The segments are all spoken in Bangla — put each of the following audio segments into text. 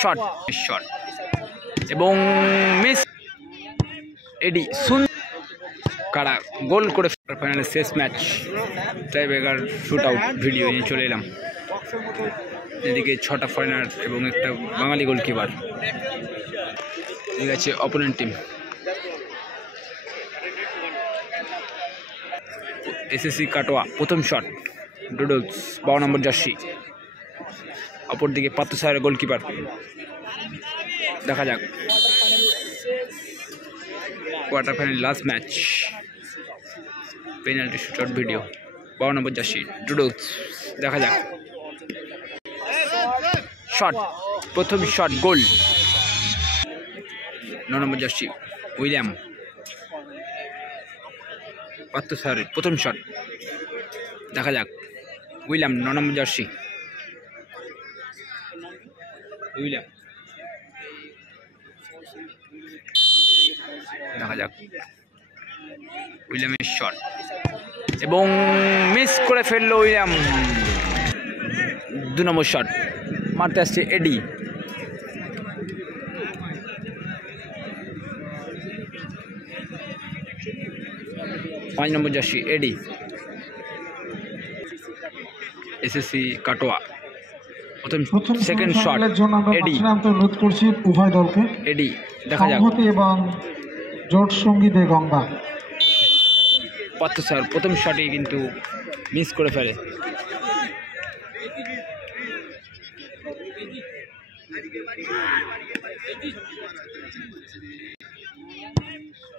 শট শট এবং মিস। এডি কারা গোল করে ফাইনালে শেষ match tiebreaker shoot out video নিয়ে চলে এলাম। এদিকে 6টা ফরেনার এবং একটা বাঙালি গোলকিপার। ঠিক আছে অপোনেন্ট টিম এসএসসি কাটোয়া প্রথম শট ডুডলস 12 নম্বর জার্সি। অপরদিকে পাত্রসাহের গোলকিপার। দেখা যাক quarter final last match penalty shoot out video 12 নম্বর জার্সি ডুডলস। দেখা যাক শট প্রথম শট গোল 9 নম্বর জার্সি উইলিয়াম। পাত্রসাহের প্রথম শট। দেখা যাক উইলিয়াম 9 নম্বর জার্সি উইলিয়াম। দেখা যাক উইলিয়ামের শট এবং মিস করে ফেললো উইলিয়াম। 2 নম্বর শট মারতে আসছে এডি। পাঁচ নম্বর জার্সি এডি এসএসসি কাটোয়া প্রথম সেকেন্ড শট এডি অনুরোধ করছি উভয় দলকে এডি। দেখা যাক এবং জোট সঙ্গীদের গঙ্গা। পাত্রসাহের প্রথম শটে কিন্তু মিস করে ফেলে।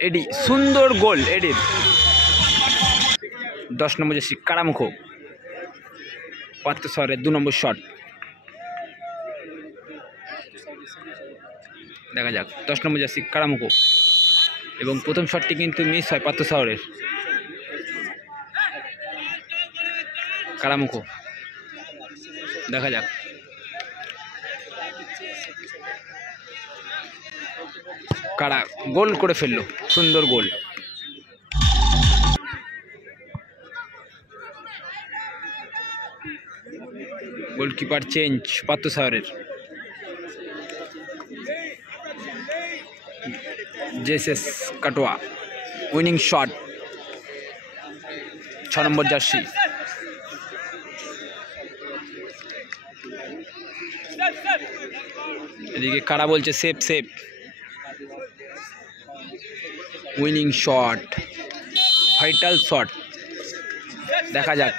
এডি সুন্দর গোল এডির। 10 নম্বর জার্সি কারামুখো। পাত্রসাহের 2 নম্বর শট। দেখা যাক 10 নম্বর জার্সি কারামুখো এবং প্রথম শটটি কিন্তু মিস হয় পাত্রসাহের। কারামুখো। দেখা যাক কারা গোল করে ফেললো। সুন্দর গোল। গোলকিপার চেঞ্জ পাত্রসাহের। জেসএস Katwa winning shot 6 number jersey. এদিকে কারা বলছে safe safe. Winning shot vital shot. দেখা যাক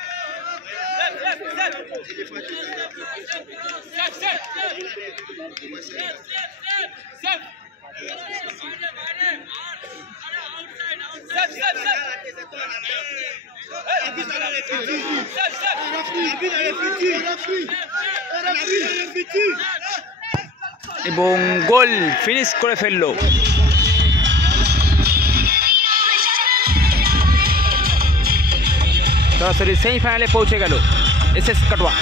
এবং গোল ফিনিশ করে ফেললো। সরাসরি সেমিফাইনালে পৌঁছে গেল এসএস কাটোয়া।